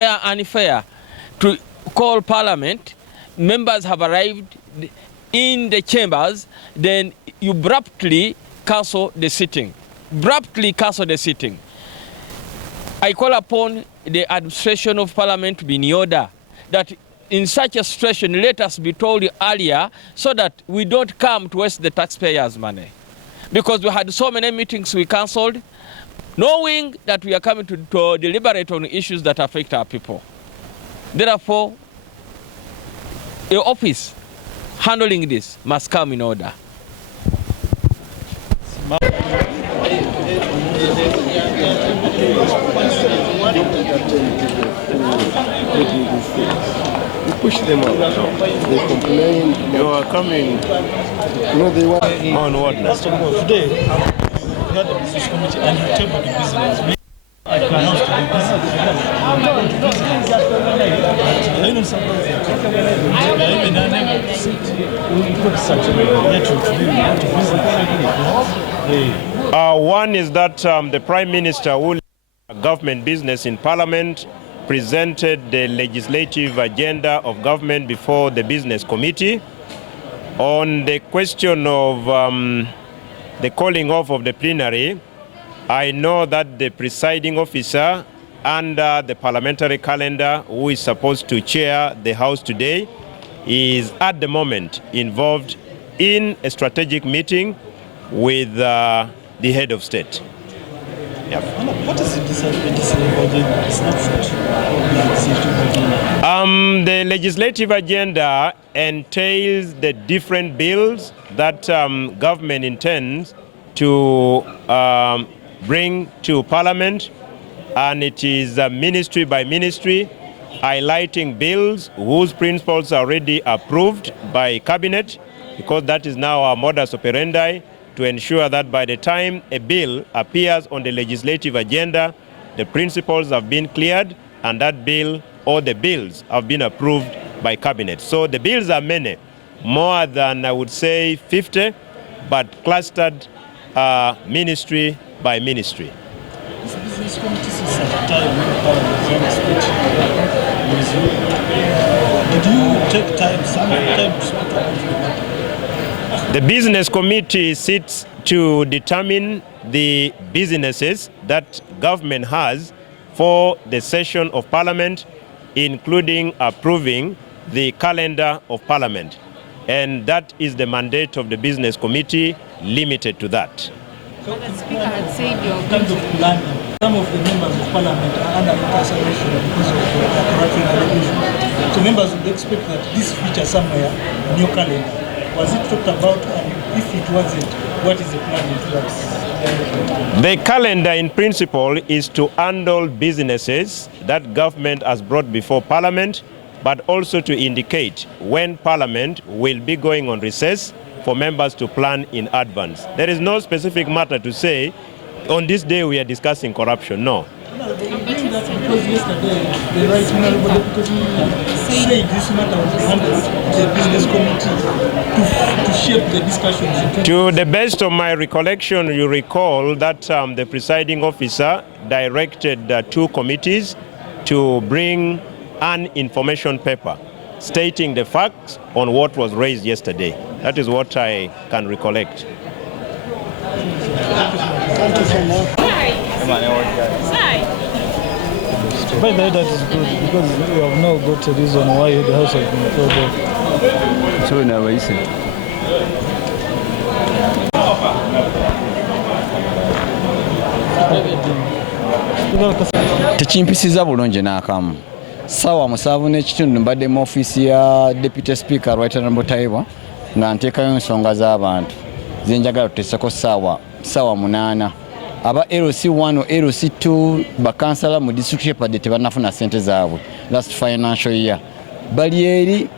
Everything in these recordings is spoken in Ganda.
unfair to call parliament, members have arrived in the chambers, then you abruptly cancel the sitting. I call upon the administration of parliament to be in order that in such a situation let us be told earlier so that we don't come to waste the taxpayers' money. Because we had so many meetings we cancelled, knowing that we are coming to deliberate on issues that affect our people. Therefore, the office handling this must come in order. We push them out. They complain. They were coming. They were on what? First of all, today we had the business committee and you tabled the business. I can house to be one is that the Prime Minister who led government business in Parliament presented the legislative agenda of government before the business committee. On the question of the calling off of the plenary, I know that the presiding officer under the parliamentary calendar, who is supposed to chair the House today, is at the moment involved in a strategic meeting with the head of state. Yep. What is the legislative agenda? The legislative agenda entails the different bills that government intends to bring to Parliament, and it is ministry by ministry, highlighting bills whose principles are already approved by Cabinet, because that is now our modus operandi, to ensure that by the time a bill appears on the legislative agenda, the principles have been cleared and that bill or the bills have been approved by Cabinet. So the bills are many, more than I would say 50, but clustered ministry by ministry. This business committee is at a time when did you take time, some time to speak about the matter? The business committee sits to determine the businesses that government has for the session of Parliament, including approving the calendar of Parliament. And that is the mandate of the business committee, limited to that. So the Speaker had said you're going to planning. Some of the members of Parliament are under incarceration because of corruption allegations. So members would expect that this feature somewhere in your calendar. Was it talked about, and if it wasn't, what is the plan towards? The calendar in principle is to handle businesses that government has brought before Parliament, but also to indicate when Parliament will be going on recess for members to plan in advance. There is no specific matter to say, on this day we are discussing corruption, no. No, because yesterday the right honorable deputy said this matter was handled the business committee to shape the discussions. To the best of my recollection, you recall that the presiding officer directed 2 committees to bring an information paper stating the facts on what was raised yesterday. That is what I can recollect. Thank you so much. By the way, that is good because we have now got a reason why the house has been called off. So now I see. Tekimpisiza bulungi n'akamu. Sawa musanvu n'ekitundu mbadde mu office ya Deputy Speaker Right Honorable Taiwo nga nteekayo ensonga z'abantu zenjagala tuteseko sawa 8. Aba LC1 LC2 bakansala mu district shepherd tebanafuna sente zaabwe last financial year. Bali eri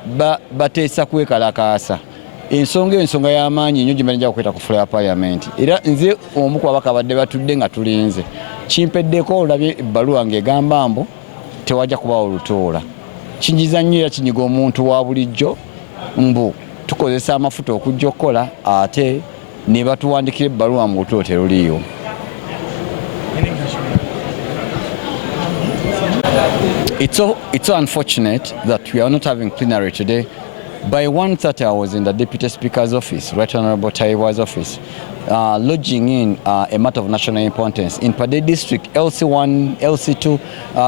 bateesa kwekalakaasa. Ensonga y'amaanyi nnyo gye mbanjja okweta ku floor ya Parliament. Era nze omu ku babaka badde batudde nga tulinze. Kimpeddeko olabye ebbaluwa ng'egamba mbu tewajja kubaawo lutuula. Kinyiza nnyo era kinyiga omuntu wa bulijjo mbu tukozesa amafuta okujja okukola ate ne batuwandikira ebbaluwa mu lutuula teruliiwo. It's so unfortunate that we are not having plenary today. By 1:30 I was in the Deputy Speaker's office, Right Honorable Taiwa's office, lodging in a matter of national importance. In Pade District, LC1, LC2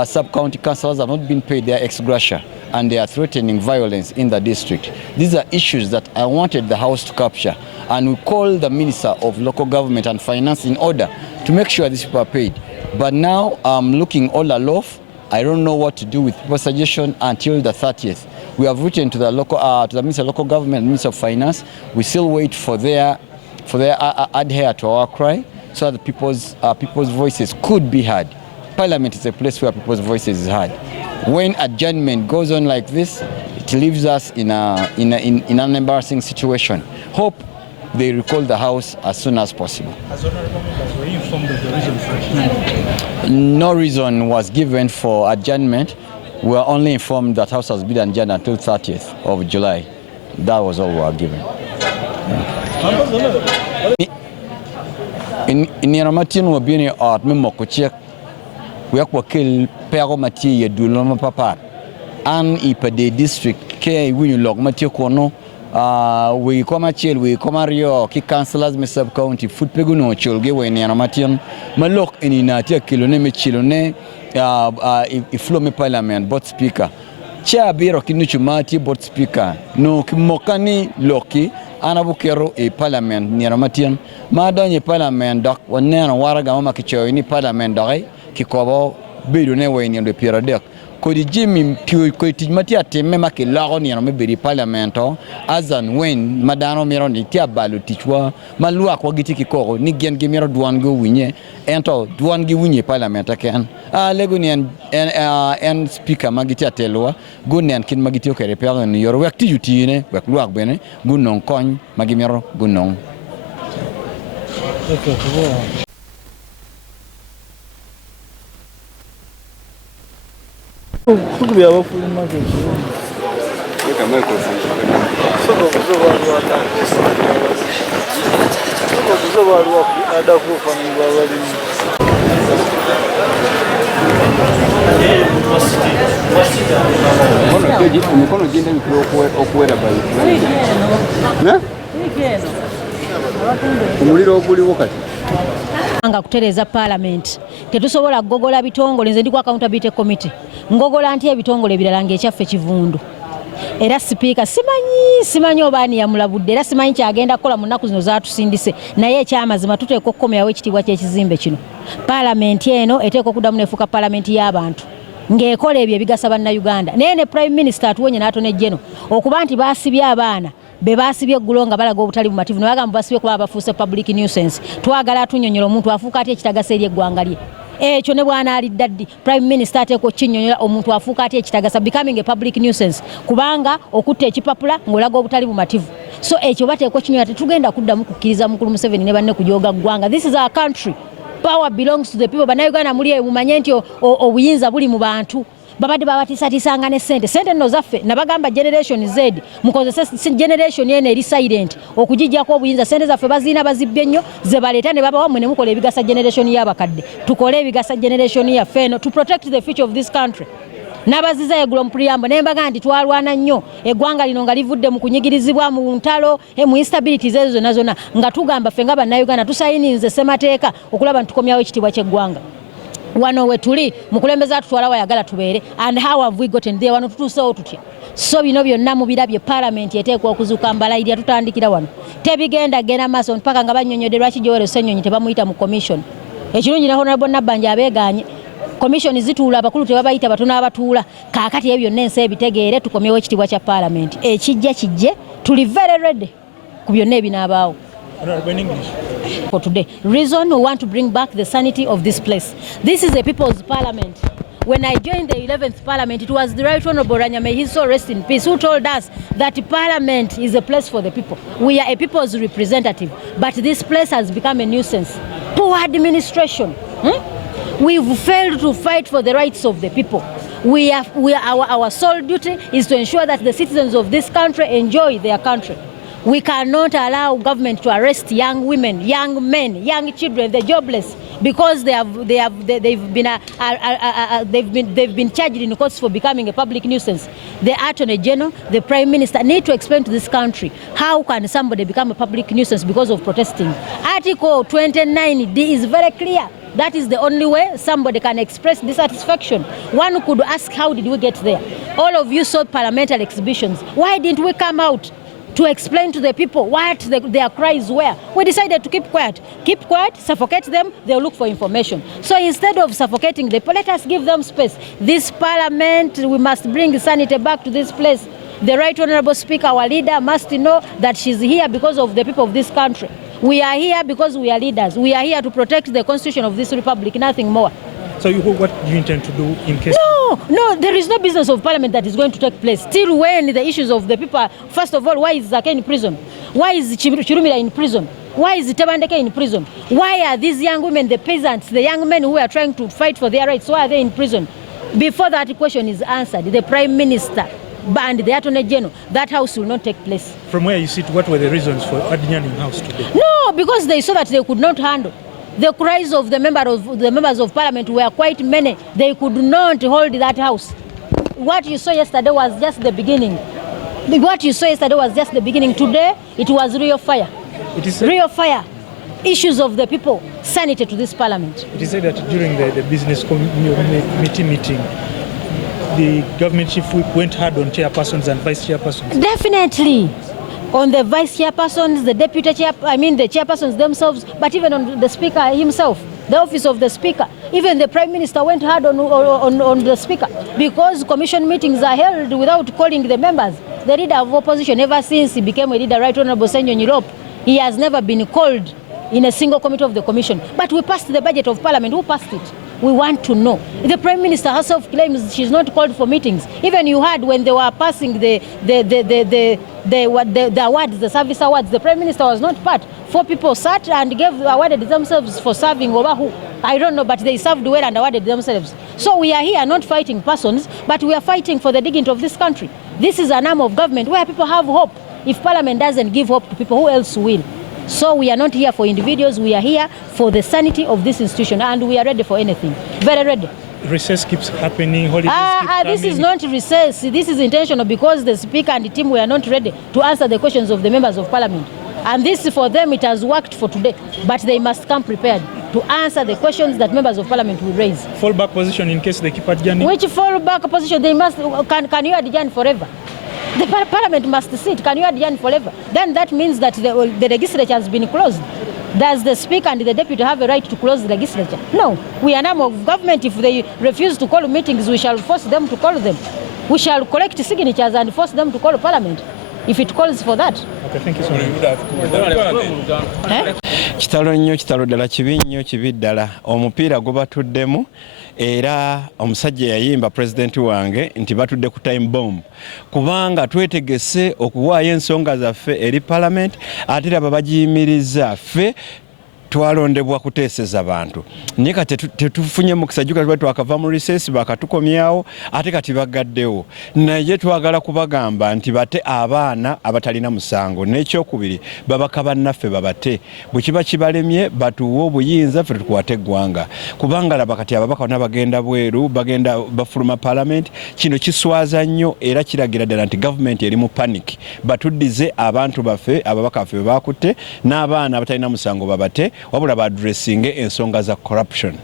sub-county councillors have not been paid their ex gratia, and they are threatening violence in the district. These are issues that I wanted the House to capture, and we call the Minister of Local Government and Finance in order to make sure these people are paid. But now I'm looking all aloft. I don't know what to do with people's suggestion until the 30th. We have written to the local, to the Minister of Local Government, Minister of Finance. We still wait for their adhere to our cry, so that people's voices could be heard. Parliament is a place where people's voices is heard. When adjournment goes on like this, it leaves us in an embarrassing situation. Hope they recall the House as soon as possible. As honorable members, were you informed of the reason for it? No reason was given for adjournment. We were only informed that House has been adjourned until 30th of July. That was all we were given. In Yaramatin, we're being at Mimokochek. We are working Pero Mati, Duloma Papa, and Ipade district, K. Winnie Log Matio Kono. We come at Chil, we come at Rio, Ki councillors, Miss Sub County, Foot Peguno, Chilgewe, Yaramatin, Malok, in Inatia, Kilone, Chilone, Iflome Parliament, board speaker. Chair Biro Kinuchumati, board speaker. No Mokani Loki, Anabukero, a parliament, Yaramatin, Madon, a parliament, doc, one Nana Waragama Kicho, any parliament, Dai, Kikobo, Bidunewe in the Piradek. Kodi Jimmy Koti Matiate Memaki Laron Yamabiri Parliament, as and when Madano Miron, Tiabalu Tichwa, Malua Kwagitiki Koro, Nigan Gimiro Duango Winye, Ento Duangi Winye Parliament again. Legunian and Speaker Magitia Telua, Gunian Kin Magitio Repair and your work to Utine, work Bene, Gunong Coin, Magimiro, Gunong. Tudo bem, eu vou fazer uma coisa. Eu também consigo. Só que eu vou aguardar. Só que eu vou aguardar. A da rua para mim vai ali. Mkono jenda okuwera bayi. Ne? Umuliro oguli wakati. Anga kutereza parliament tetusobola kugogola bitongole nze ndi ku accountability committee ngogola nti ebitongole ebirala ng'ekyaffe Kivundu era sipiika simanyi obaani yamulabudde era simanyi kyagenda kukola mu nnaku zino zaatusindise naye ekyamazima tuteeka okukomyawo ekitiibwa ky'ekizimbe kino parliament eno eteeka okuddamu neefuuka parliament y'abantu ng'ekola ebyo ebigasa bannayuganda naye ne prime minister atuwonye n'atonejjeno okuba nti baasibye abaana be baasibye eggulo nga balaga obutali bumativu ne bagamba basibye kuba bafuuse public nuisance twagala atunyonyola omuntu afuuka atya ekitagasa eri eggwanga lye ekyo ne bwana alidda ddi prime minister ateeka okukinyonyola omuntu afuuka atya ekitagasa becoming a public nuisance kubanga okutta ekipapula ng'olaga obutali bumativu so ekyo bateeka okinyola tetugenda kuddamu kukkiriza mukulu Museveni ne banne kujooga ggwanga. This is our country. Power belongs to the people. Bannayuganda muli mumanye nti obuyinza buli mu bantu babadde babatiisatiisanga ne sente nno zaffe nabagamba generation Z mukozese generation eno eri silent okugijjako obuyinza sente zaffe baziina bazibbye nnyo ze baleeta ne babawa mmwe ne mukola ebigasa generation y'abakadde tukole ebigasa generation yaffe eno to protect the future of this country. Nabaziza eggulo mu preamble ne mbaga nti twalwana nnyo eggwanga lino nga livudde mu kunyigirizibwa mu ntalo mu instabilities ezo zonna nga tugamba ffe nga bannayuganda tusayininze ssemateeka okulaba nti tukomyawo ekitiibwa ky'eggwanga. Wano we tuli mukulembeza atutwala wayagala tubeere and how have we gotten there wano tutuusewo tutya so bino byonna mubirabye parliament eteekwa okuzuuka mbalayiri atutandikira wano tebigenda genda maaso mpaka nga bannyonnyodde lwaki Joel Ssenyonyi tebamuyita mu commission ekirungi ne Honorable Nabbanja abeeganye commission zituula abakulu tebabayita batono abatuula kaakati ebyo byonna ensi ebitegeere tukomyewo ekitiibwa kya parliament ekijja kijje tuli very ready ku byonna ebinaabaawo. For today, reason we want to bring back the sanity of this place. This is a people's parliament. When I joined the 11th parliament, it was the Right Honorable Ranya, may his soul rest in peace, who told us that parliament is a place for the people. We are a people's representative, but this place has become a nuisance. Poor administration. We've failed to fight for the rights of the people. Our sole duty is to ensure that the citizens of this country enjoy their country. We cannot allow government to arrest young women, young men, young children, the jobless, because they've been charged in courts for becoming a public nuisance. The Attorney General, the Prime Minister need to explain to this country how can somebody become a public nuisance because of protesting. Article 29D is very clear. That is the only way somebody can express dissatisfaction. One could ask, how did we get there? All of you saw parliamentary exhibitions. Why didn't we come out to explain to the people what their cries were? We decided to keep quiet, suffocate them, they'll look for information. So instead of suffocating the people, let us give them space. This parliament, we must bring sanity back to this place. The Right Honorable Speaker, our leader, must know that she's here because of the people of this country. We are here because we are leaders. We are here to protect the constitution of this republic, nothing more. So what do you intend to do in case? No, there is no business of parliament that is going to take place. Till when the issues of the people, first of all, why is Zake in prison? Why is Chirumira in prison? Why is Tebandeke in prison? Why are these young women, the peasants, the young men who are trying to fight for their rights, why are they in prison? Before that question is answered, the Prime Minister and the Attorney General, that house will not take place. From where you sit, what were the reasons for adjourning house today? No, because they saw that they could not handle. The cries of the members of parliament were quite many. They could not hold that house. What you saw yesterday was just the beginning. Today, it was real fire. It is real fire. Issues of the people, sanity to this parliament. It is said that during the business committee meeting, the government chief went hard on chairpersons and vice chairpersons. Definitely. On the vice chairpersons, the deputy the chairpersons themselves, but even on the speaker himself, the office of the speaker. Even the Prime Minister went hard on the speaker, because commission meetings are held without calling the members. The leader of opposition, ever since he became a leader, Right Honorable Senyo Nyirop, he has never been called in a single committee of the commission. But we passed the budget of parliament. Who passed it? We want to know. The Prime Minister herself claims she's not called for meetings. Even you heard when they were passing the awards, the service awards, the Prime Minister was not part. 4 people sat and awarded themselves for serving Obahu. I don't know, but they served well and awarded themselves. So we are here not fighting persons, but we are fighting for the dignity of this country. This is an arm of government where people have hope. If Parliament doesn't give hope to people, who else will? So we are not here for individuals, we are here for the sanity of this institution, and we are ready for anything. Very ready. Recess keeps happening, holidays keep coming. This is not recess, this is intentional, because the Speaker and the team were not ready to answer the questions of the members of Parliament. And this, for them, it has worked for today, but they must come prepared to answer the questions that members of Parliament will raise. Fallback position in case they keep adjourning? Which fallback position? They must, can you adjourn forever? The Parliament must sit. Can you adjourn forever? Then that means that the legislature has been closed. Does the Speaker and the Deputy have a right to close the legislature? No. We are an arm of government. If they refuse to call meetings, we shall force them to call them. We shall collect signatures and force them to call Parliament, if it calls for that. Okay, thank you so much. Kitalo nnyo, kitalo ddala, kibi nnyo, kibi ddala. Omupiira gubatuddemu era omusajja yayimba pulezidenti wange nti batudde ku time bomb, kubanga twetegese okuwaayo ensonga zaffe eri parliament, ate era babagiyimiriza ffe twalondebwa kuteeseza bantu. Naye kati tetufunye mukisa jjuka tuba twakava mu recess bakatukomyawo, ate kati bagaddewo. Naye twagala kubagamba nti bate abaana abatalina musango, n'ekyokubiri babaka bannaffe babate. Bwe kiba kibalemye batuwe obuyinza ffe tukwate eggwanga, kubanga laba kati ababaka bonna bagenda bweru, bagenda bafuluma parliament. Kino kiswaza nnyo era kiragira ddala nti gavumenti eri mu panic. Batuddize abantu baffe, ababaka baffe be bakutte, n'abaana abatalina musango babate, wabula ba addressing ensonga za corruption.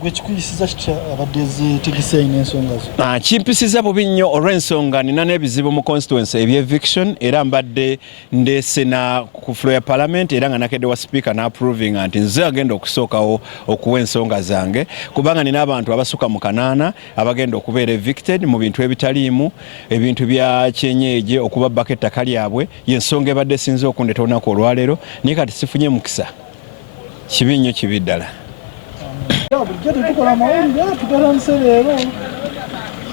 Gwe kikuyisiza kitya abadde zitegese ine ensonga zo? Kimpisiza bubi nnyo olw'ensonga nina n'ebizibu mu constituency eby'eviction, era mbadde ndeese na ku floor ya parliament, era nga nakedde wa speaker na approving nti nze agenda okusookawo okuwa ensonga zange, kubanga nina abantu abasuka mu 8 abagenda okubeera evicted mu bintu ebitaliimu, ebintu bya kyenyeje, okubabbako ettaka lyabwe. Y'ensonga ebadde sinze okundeeta olunaku olwaleero, naye kati sifunye mukisa. Kibi nnyo, kibi ddala. Bulijjo tetukola mawulire tugalanise leero.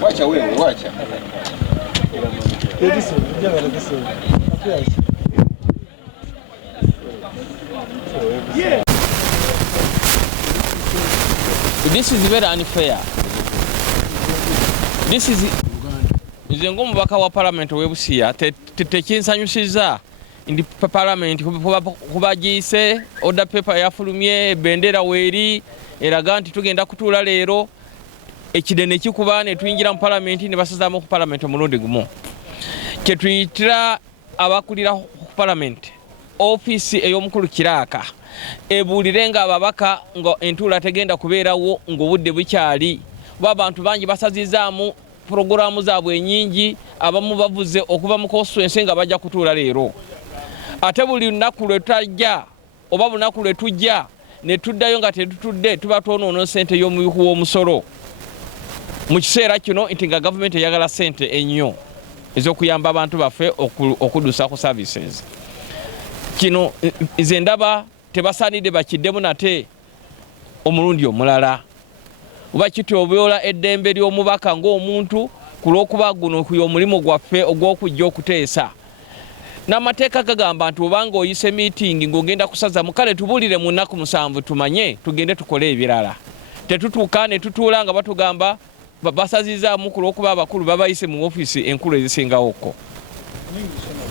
Wacha wewe, wacha. This is very unfair. This is nze ng'omubaka wa parliament w'e Busia tekinsanyusiza in the parliament kubagiise order paper yafulumye bendera weeri eraga nti tugenda kutuula leero ekidene kikuba ne tuyingira mu parliament ne basazaamu ku parliament omulundi gumu kyetuyitira abakulira ku parliament office ey'omukulu Kiraaka ebuulire nga ababaka nga entuula tegenda kubeerawo ng'obudde bukyali kuba abantu bangi basazizaamu programu zaabwe ennyingi abamu bavuze okuva mu constituency nga bajja kutuula leero ate buli lunaku lwe tutajja oba lunaku lwe tujja ne tuddayo nga tetutudde tuba twonoona ssente y'omuyuku w'omusolo mu kiseera kino nti nga gavumenti eyagala ssente ennyo ez'okuyamba abantu baffe okudusa ku services kino nze ndaba tebasaanidde bakiddemu nate omulundi omulala oba kitobyola eddembe ly'omubaka ng'omuntu ku lw'okuba guno kuyo omulimu gwaffe ogw'okujja okuteesa n'amateeka gagamba nti obanga oyise meeting ng'ogenda kusaza mukale tubuulire mu nnaku 7 tumanye tugende tukole ebirala tetutuuka ne tutuula nga batugamba basazizaamu ku lw'okuba abakulu babayise mu ofiisi enkulu ezisingawo okko